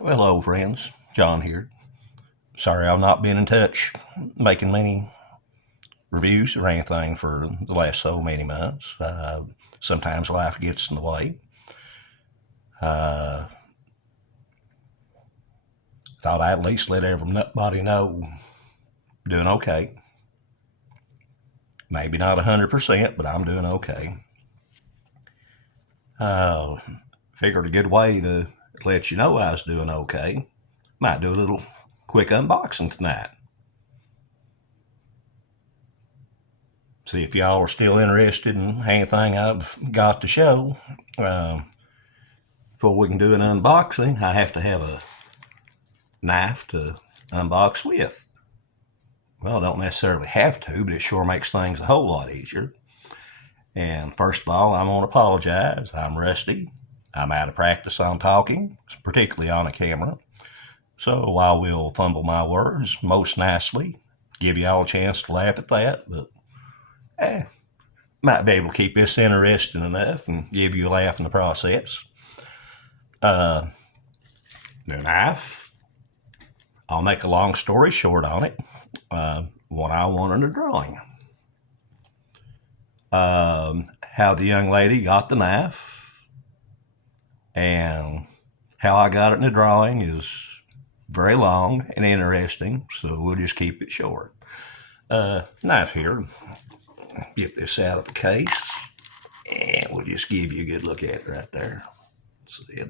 Well, hello, friends. John here. Sorry I've not been in touch making many reviews or anything for the last so many months. Sometimes life gets in the way. Uh, Thought I'd at least let everybody know doing okay. Maybe not 100%, but I'm doing okay. Uh, Figured a good way to let you know I was doing okay. Might do a little quick unboxing tonight. See if y'all are still interested in anything I've got to show. Uh, Before we can do an unboxing, I have to have a knife to unbox with. Well, I don't necessarily have to, but it sure makes things a whole lot easier. And first of all, I want to apologize. I'm rusty. I'm out of practice on talking, particularly on a camera. So I will fumble my words most nicely, give you all a chance to laugh at that, but might be able to keep this interesting enough and give you a laugh in the process. Uh, the knife, I'll make a long story short on it. What I want in a drawing. How the young lady got the knife and how I got it in the drawing is very long and interesting, so we'll just keep it short. Knife here. Get this out of the case, and we'll just give you a good look at it right there. See it.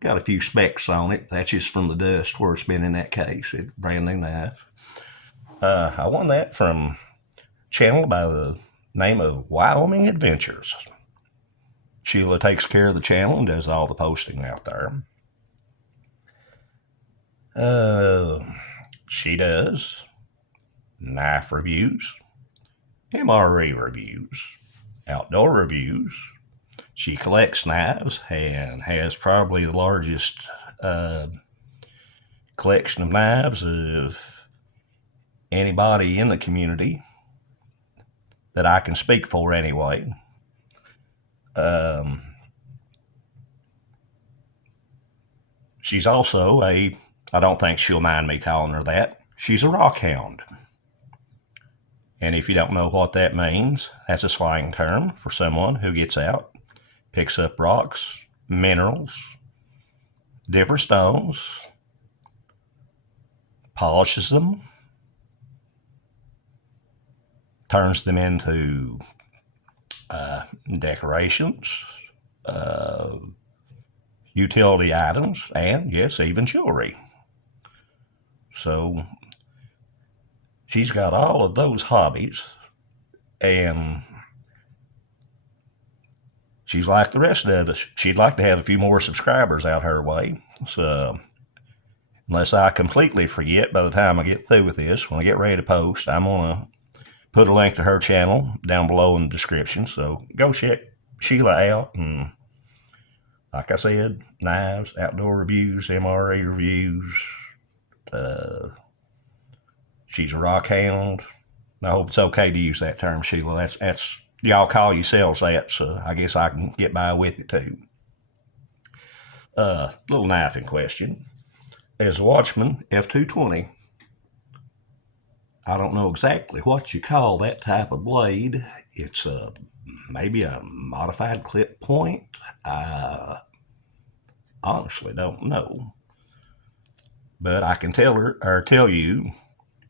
Got a few specks on it. That's just from the dust where it's been in that case. It's a brand new knife. I won that from a channel by the name of Wyoming Adventures. Sheila takes care of the channel and does all the posting out there. She does knife reviews, MRE reviews, outdoor reviews. She collects knives and has probably the largest collection of knives of anybody in the community that I can speak for anyway. She's also I don't think she'll mind me calling her that, she's a rock hound. And if you don't know what that means, that's a slang term for someone who gets out, picks up rocks, minerals, different stones, polishes them, turns them into decorations, utility items, and yes, even jewelry. So she's got all of those hobbies, and she's like the rest of us. She'd like to have a few more subscribers out her way. So unless I completely forget by the time I get through with this, when I get ready to post, I'm going to put a link to her channel down below in the description. So go check Sheila out. And like I said, knives, outdoor reviews, MRE reviews. She's a rock hound. I hope it's okay to use that term, Sheila. That's y'all call yourselves that, so I guess I can get by with it too. Little knife in question is a Watchman F220. I don't know exactly what you call that type of blade. It's maybe a modified clip point. I honestly don't know. But I can tell you,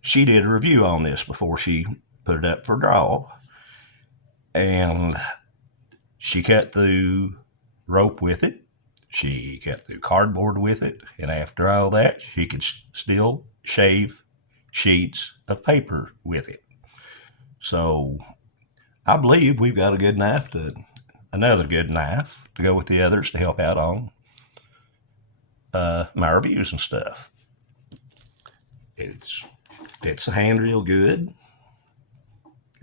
she did a review on this before she put it up for draw. And she cut through rope with it. She cut through cardboard with it. And after all that, she could still shave sheets of paper with it. So I believe we've got another good knife to go with the others to help out on my reviews and stuff. It fits the hand real good.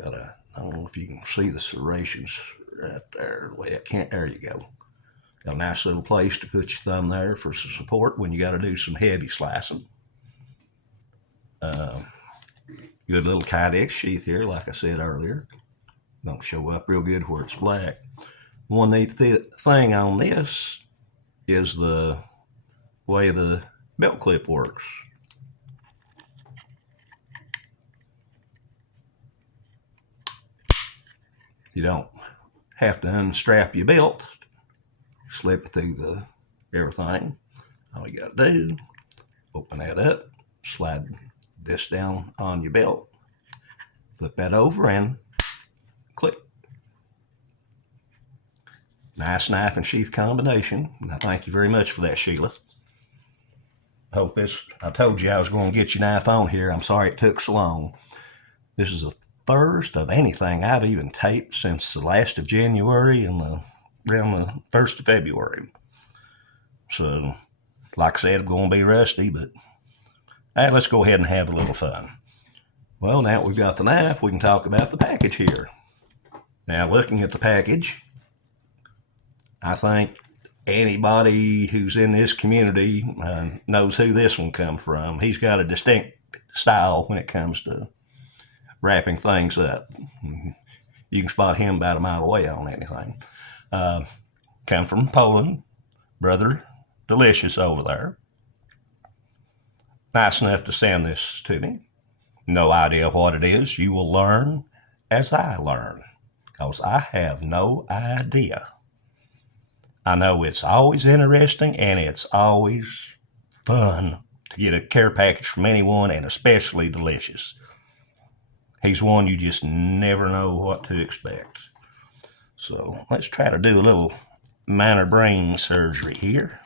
I don't know if you can see the serrations right there. There you go. Got a nice little place to put your thumb there for some support when you got to do some heavy slicing. Good little Kydex sheath here, like I said earlier. Don't show up real good where it's black. One neat thing on this is the way the belt clip works. You don't have to unstrap your belt, slip it through the everything. All you got to do, open that up, slide this down on your belt, flip that over, and click. Nice knife and sheath combination. And I thank you very much for that, Sheila. I told you I was going to get your knife on here. I'm sorry it took so long. This is the first of anything I've even taped since the last of January and around the 1st of February. So, like I said, I'm going to be rusty, but hey, let's go ahead and have a little fun. Well, now we've got the knife, we can talk about the package here. Now, looking at the package, I think anybody who's in this community knows who this one comes from. He's got a distinct style when it comes to wrapping things up. You can spot him about a mile away on anything. Come from Poland, Brother Delicious over there. Nice enough to send this to me. No idea what it is. You will learn as I learn, because I have no idea. I know it's always interesting and it's always fun to get a care package from anyone, and especially Delicious. He's one you just never know what to expect. So let's try to do a little minor brain surgery here.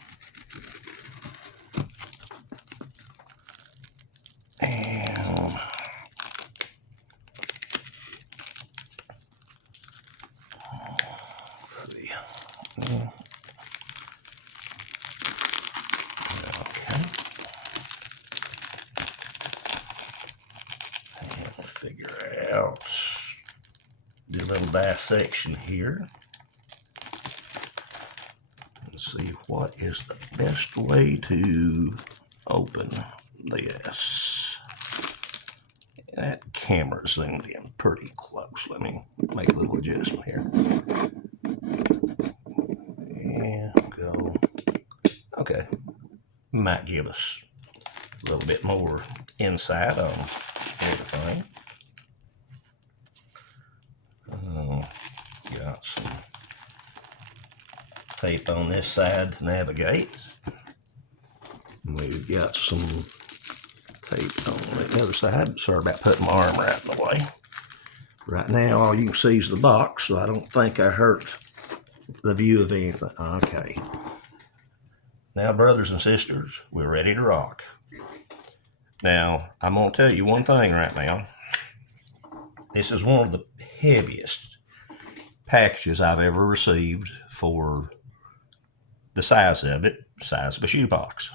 And let's see. Okay. And we'll figure out, do a little dissection here. And see what is the best way to open this. That camera zoomed in pretty close. Let me make a little adjustment here. And go. Okay. Might give us a little bit more insight on everything. Got some tape on this side to navigate. We've got some tape on the other side. Sorry about putting my arm right in the way. Right now, all you can see is the box, so I don't think I hurt the view of anything. Okay. Now, brothers and sisters, we're ready to rock. Now, I'm going to tell you one thing right now. This is one of the heaviest packages I've ever received for the size of it, size of a shoebox.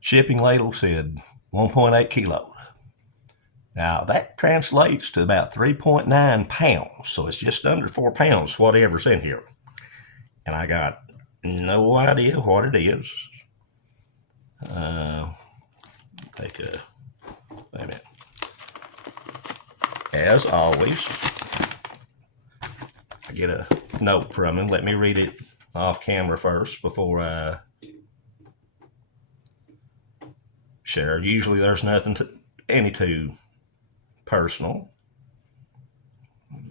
Shipping label said 1.8 kilos. Now, that translates to about 3.9 pounds, so it's just under 4 pounds, whatever's in here. And I got no idea what it is. Wait a minute. As always, I get a note from him. Let me read it off camera first before I share. Usually there's nothing any too personal. I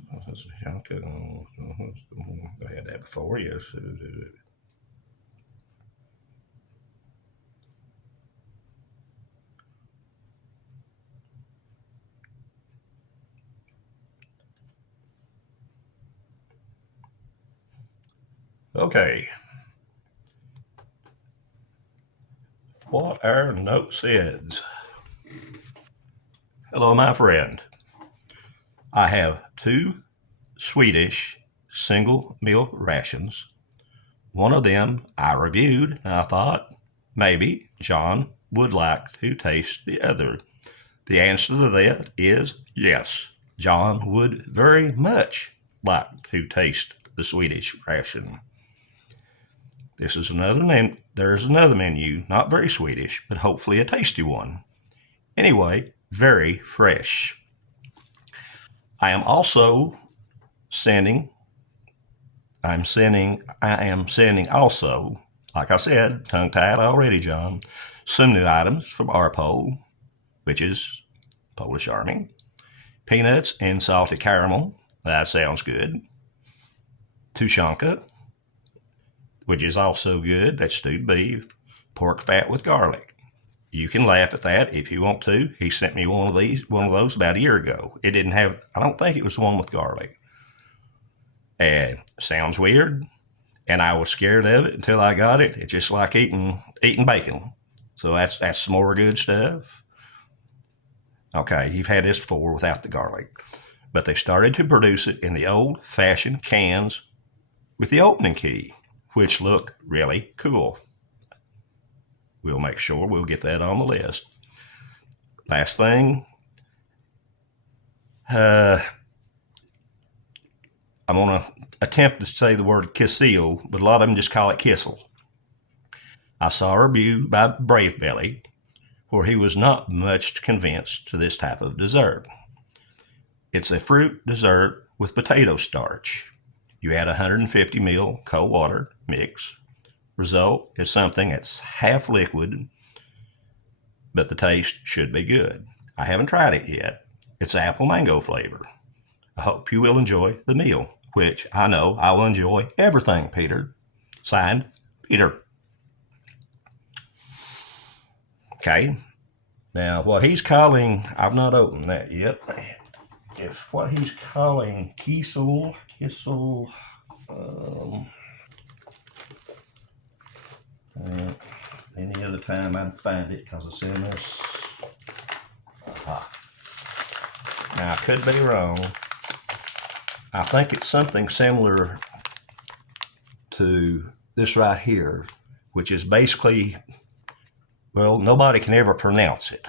had that before, yes. Okay. What our note says. Hello, my friend. I have 2 Swedish single meal rations. One of them I reviewed, and I thought maybe John would like to taste the other. The answer to that is yes. John would very much like to taste the Swedish ration. This is another name. There's another menu, not very Swedish, but hopefully a tasty one. Anyway, very fresh. I am sending also Like I said, tongue-tied already, John. Some new items from our pole, which is Polish Army. Peanuts and salted caramel. That sounds good. Tushonka, which is also good. That's stewed beef. Pork fat with garlic. You can laugh at that if you want to. He sent me one of those about a year ago. It didn't have, I don't think it was the one with garlic. And sounds weird, and I was scared of it until I got it. It's just like eating bacon. So that's some more good stuff. Okay, you've had this before without the garlic. But they started to produce it in the old-fashioned cans with the opening key, which look really cool. We'll make sure we'll get that on the list. Last thing, I'm going to attempt to say the word Kissel, but a lot of them just call it Kissel. I saw a review by Brave Belly where he was not much convinced to this type of dessert. It's a fruit dessert with potato starch. You add 150 ml cold water, mix. Result is something that's half liquid, but the taste should be good. I haven't tried it yet. It's apple mango flavor. I hope you will enjoy the meal, which I know I will enjoy everything, Peter. Signed, Peter. Okay. Now, what he's calling, I've not opened that yet. If what he's calling Kissel, any other time I'd find it because I've seen this. Now, I could be wrong. I think it's something similar to this right here, which is basically, well, nobody can ever pronounce it.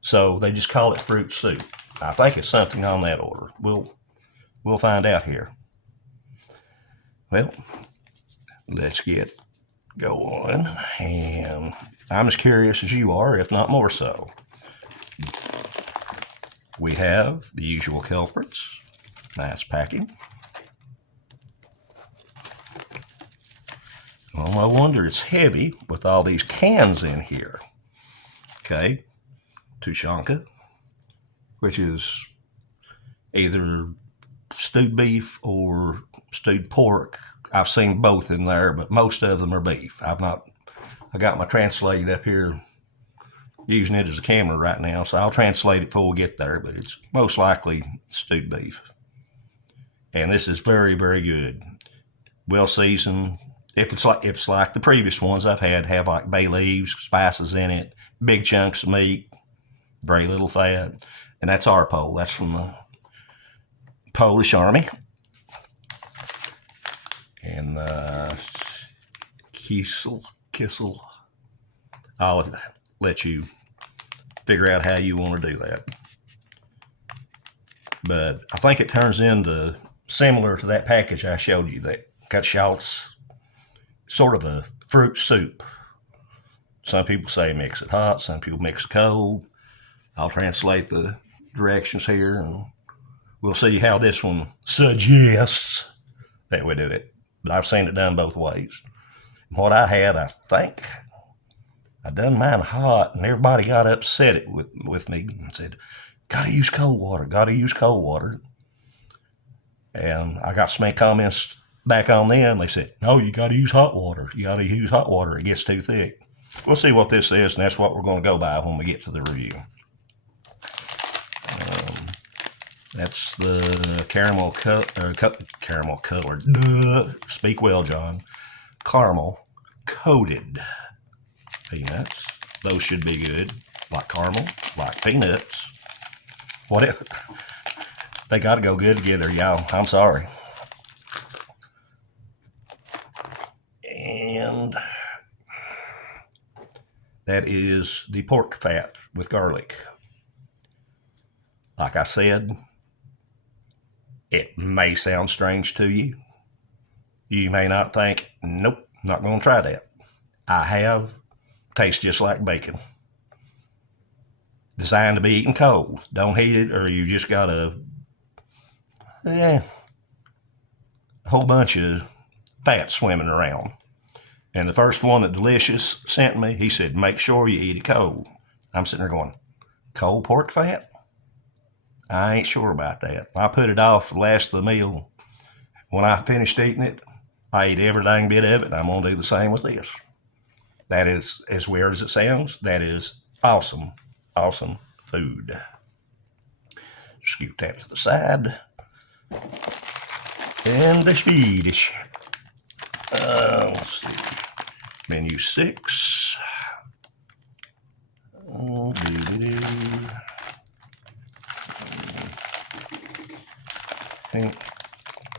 So they just call it fruit soup. I think it's something on that order. We'll find out here. Well, let's get going. And I'm as curious as you are, if not more so. We have the usual culprits. Nice packing. Well, no wonder it's heavy with all these cans in here. Okay, Tushonka, which is either stewed beef or stewed pork. I've seen both in there, but most of them are beef. I got my translate up here using it as a camera right now, so I'll translate it before we get there, but it's most likely stewed beef. And this is very, very good. Well seasoned. If it's like the previous ones I've had, have like bay leaves, spices in it, big chunks of meat, very little fat. And that's our pole. That's from the Polish Army. And Kissel. I'll let you figure out how you want to do that. But I think it turns into similar to that package I showed you, that cut shots, sort of a fruit soup. Some people say mix it hot, some people mix it cold. I'll translate the directions here, and we'll see how this one suggests that we do it. But I've seen it done both ways. What I had, I think, I done mine hot, and everybody got upset with me and said, gotta use cold water. And I got so many comments back on them. They said, no, you gotta use hot water. It gets too thick. We'll see what this is, and that's what we're going to go by when we get to the review. That's the caramel colored. Speak well, John. Caramel coated peanuts. Those should be good. Like caramel, like peanuts. Whatever. They got to go good together, y'all. I'm sorry. And that is the pork fat with garlic. Like I said, it may sound strange to you. You may not think, nope, not going to try that. I have. Tastes just like bacon. Designed to be eaten cold. Don't heat it, or you just got a whole bunch of fat swimming around. And the first one that Delicious sent me, he said, make sure you eat it cold. I'm sitting there going, cold pork fat? I ain't sure about that. I put it off the last of the meal. When I finished eating it, I ate every dang bit of it, and I'm going to do the same with this. That is, as weird as it sounds, that is awesome, awesome food. Scoot that to the side. And the Swedish. Let's see. Menu 6.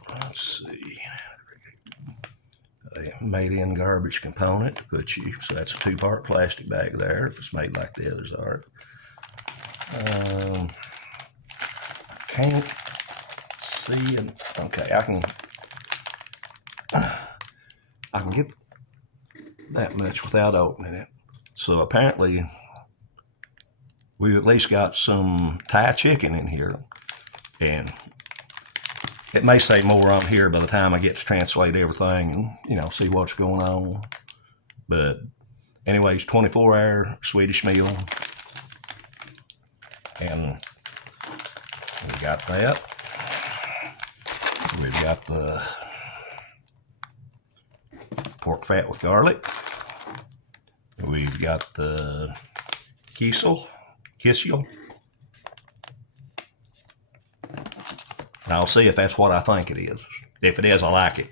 Let's see. A made-in garbage component to put you, so that's a 2-part plastic bag there if it's made like the others are. Can't see it. Okay, I can get that much without opening it. So apparently we've at least got some Thai chicken in here, and it may say more on here by the time I get to translate everything and, see what's going on. But anyways, 24-hour Swedish meal. And we got that. We've got the pork fat with garlic. We've got the kissel. I'll see if that's what I think it is. If it is, I like it.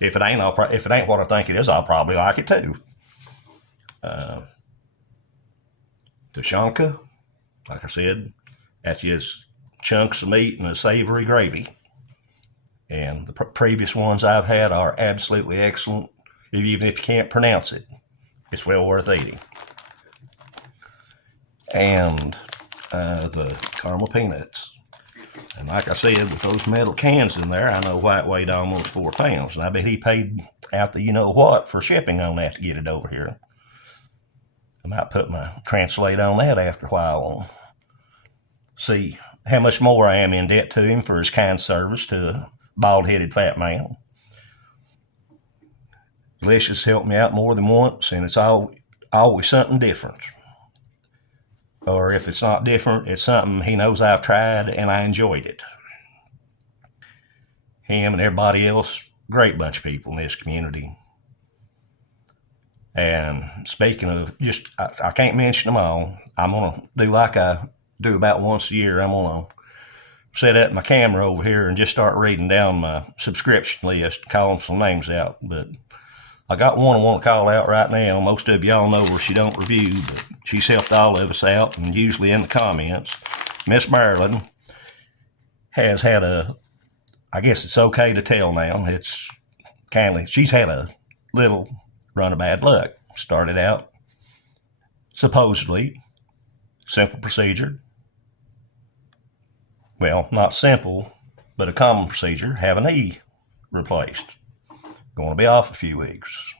If it ain't, if it ain't what I think it is, I'll probably like it too. Tushanka, like I said, that's just chunks of meat and a savory gravy. And the previous ones I've had are absolutely excellent. Even if you can't pronounce it, it's well worth eating. And the caramel peanuts. And like I said, with those metal cans in there, I know why it weighed almost 4 pounds. And I bet he paid out the you-know-what for shipping on that to get it over here. I might put my translate on that after a while and see how much more I am in debt to him for his kind service to a bald-headed fat man. Delicious helped me out more than once, and it's always something different. Or if it's not different, it's something he knows I've tried and I enjoyed it. Him and everybody else, great bunch of people in this community. And speaking of, I can't mention them all. I'm going to do like I do about once a year. I'm going to set up my camera over here and just start reading down my subscription list, calling some names out. But I got one I want to call out right now. Most of y'all know her. She don't review, but she's helped all of us out, and usually in the comments. Miss Marilyn has had I guess it's okay to tell now, it's kindly, she's had a little run of bad luck. Started out, supposedly, simple procedure. Well, not simple, but a common procedure, have a knee replaced. Going to be off a few weeks.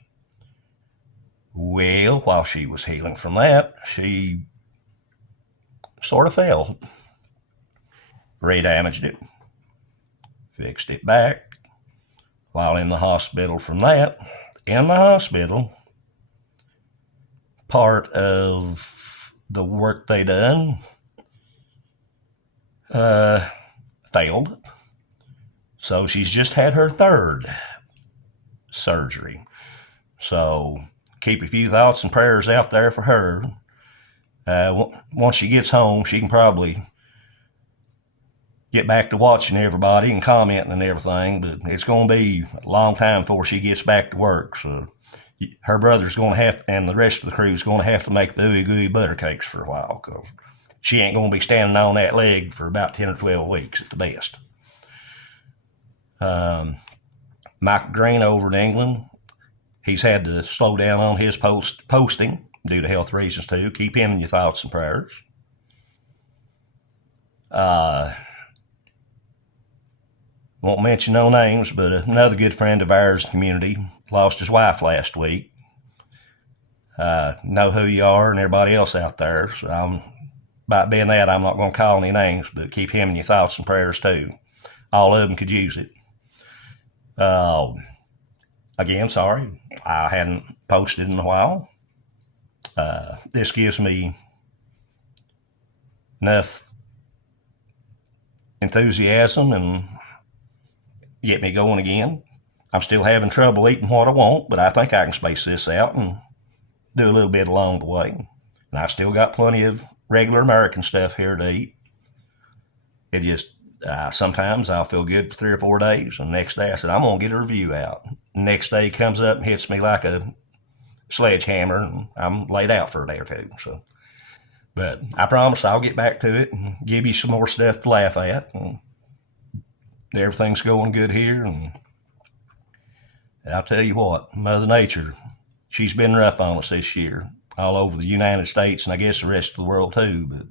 Well, while she was healing from that, she sort of fell. Redamaged it. Fixed it back. While in the hospital from that, part of the work they done failed. So she's just had her 3rd surgery. So keep a few thoughts and prayers out there for her. Once she gets home, she can probably get back to watching everybody and commenting and everything, but it's going to be a long time before she gets back to work. So her brother's going to have, and the rest of the crew's going to have to make the ooey gooey butter cakes for a while, because she ain't going to be standing on that leg for about 10 or 12 weeks at the best. Mike Green over in England, he's had to slow down on his posting due to health reasons too. Keep him in your thoughts and prayers. Won't mention no names, but another good friend of ours in the community lost his wife last week. Know who you are and everybody else out there. So by being that, I'm not going to call any names, but keep him in your thoughts and prayers too. All of them could use it. again, sorry, I hadn't posted in a while. This gives me enough enthusiasm and get me going again. I'm still having trouble eating what I want, but I think I can space this out and do a little bit along the way. And I still got plenty of regular American stuff here to eat. It just, sometimes I'll feel good for 3 or 4 days, and the next day I said, I'm going to get a review out. Next day comes up and hits me like a sledgehammer, and I'm laid out for a day or two. So, but I promise I'll get back to it and give you some more stuff to laugh at. And everything's going good here, and I'll tell you what, Mother Nature, she's been rough on us this year, all over the United States, and I guess the rest of the world too. But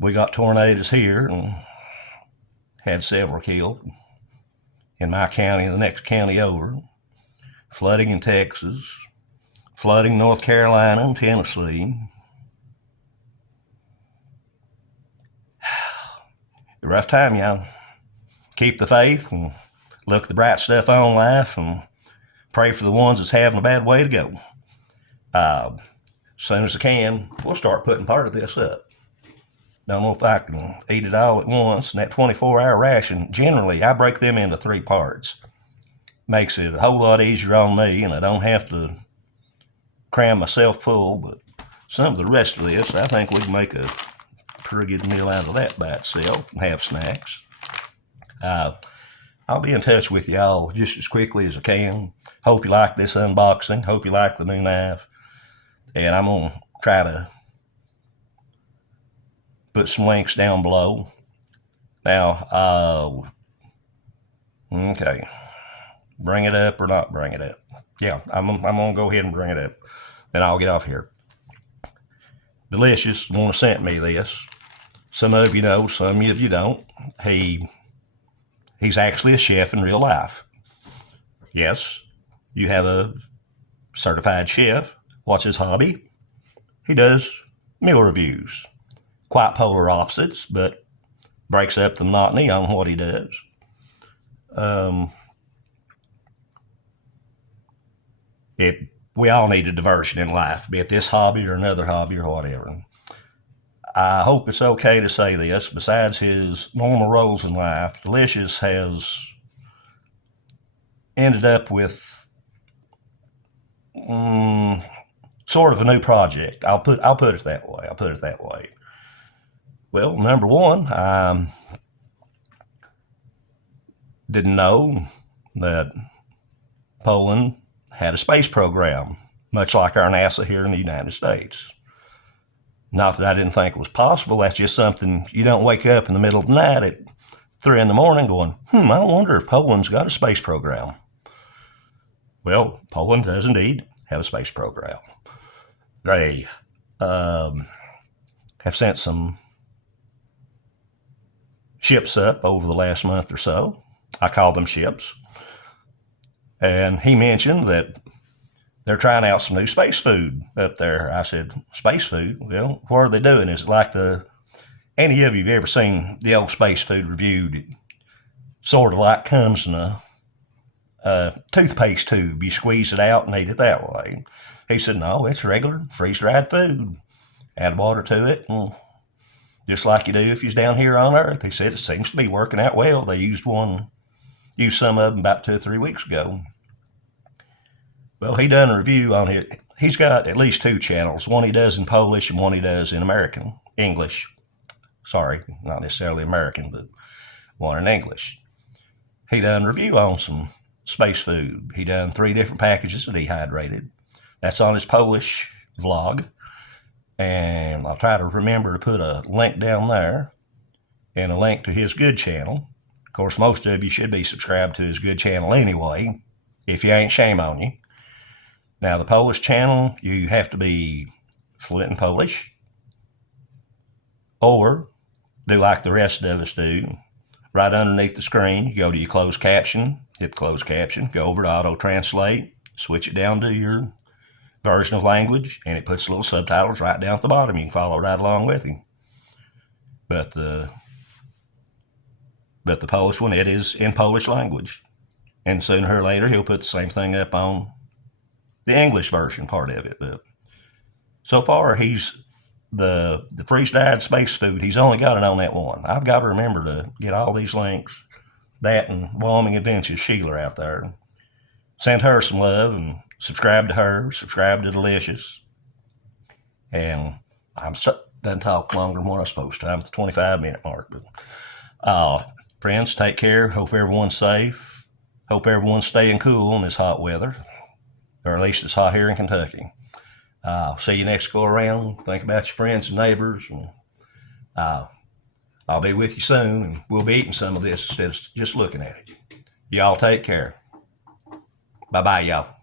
we got tornadoes here and had several killed in my county and the next county over. Flooding in Texas, flooding North Carolina and Tennessee. A rough time, y'all. Keep the faith and look at the bright stuff on life and pray for the ones that's having a bad way to go. As soon as I can, we'll start putting part of this up. Don't know if I can eat it all at once. And that 24-hour ration, generally, I break them into 3 parts. Makes it a whole lot easier on me, and I don't have to cram myself full. But some of the rest of this, I think we can make a pretty good meal out of that by itself and have snacks. I'll be in touch with y'all just as quickly as I can. Hope you like this unboxing. Hope you like the new knife. And I'm going to try to put some links down below. Now, okay. Bring it up or not bring it up? Yeah, I'm going to go ahead and bring it up. Then I'll get off here. Delicious, the one who sent me this. Some of you know, some of you don't. He's actually a chef in real life. Yes, you have a certified chef. What's his hobby? He does meal reviews. Quite polar opposites, but breaks up the monotony on what he does. We all need a diversion in life, be it this hobby or another hobby or whatever. I hope it's okay to say this. Besides his normal roles in life, Delicious has ended up with sort of a new project. I'll put it that way. Well, number one, I didn't know that Poland had a space program, much like our NASA here in the United States. Not that I didn't think it was possible. That's just something you don't wake up in the middle of the night at 3 in the morning going, I wonder if Poland's got a space program. Well, Poland does indeed have a space program. They have sent some ships up over the last month or so. I call them ships. And he mentioned that they're trying out some new space food up there. I said, space food? Well, what are they doing? Is it like any of you have ever seen the old space food reviewed? It sort of like comes in a toothpaste tube. You squeeze it out and eat it that way. He said, no, it's regular freeze-dried food. Add water to it, and just like you do if you're down here on Earth. He said it seems to be working out well. They used some of them about 2 or 3 weeks ago. Well, he done a review on it. He's got at least 2 channels. One he does in Polish and one he does in English. Sorry, not necessarily American, but one in English. He done a review on some space food. He done 3 different packages of dehydrated. That's on his Polish vlog. And I'll try to remember to put a link down there and a link to his good channel. Of course, most of you should be subscribed to his good channel anyway. If you ain't, shame on you. Now, the Polish channel, you have to be fluent in Polish, or do like the rest of us do. Right underneath the screen, you go to your closed caption, hit closed caption, go over to auto translate, switch it down to your version of language, and it puts little subtitles right down at the bottom. You can follow right along with him. But the Polish one, it is in Polish language. And sooner or later, he'll put the same thing up on the English version part of it. But so far, he's the freeze-dried space food. He's only got it on that one. I've got to remember to get all these links, that and Wyoming Adventures, Sheila out there. Send her some love and subscribe to her, subscribe to Delicious. And I'm done talk longer than what I'm supposed to. I'm at the 25-minute mark. But friends, take care. Hope everyone's safe. Hope everyone's staying cool in this hot weather, or at least it's hot here in Kentucky. See you next go around. Think about your friends and neighbors, and I'll be with you soon, and we'll be eating some of this instead of just looking at it. Y'all take care. Bye-bye, y'all.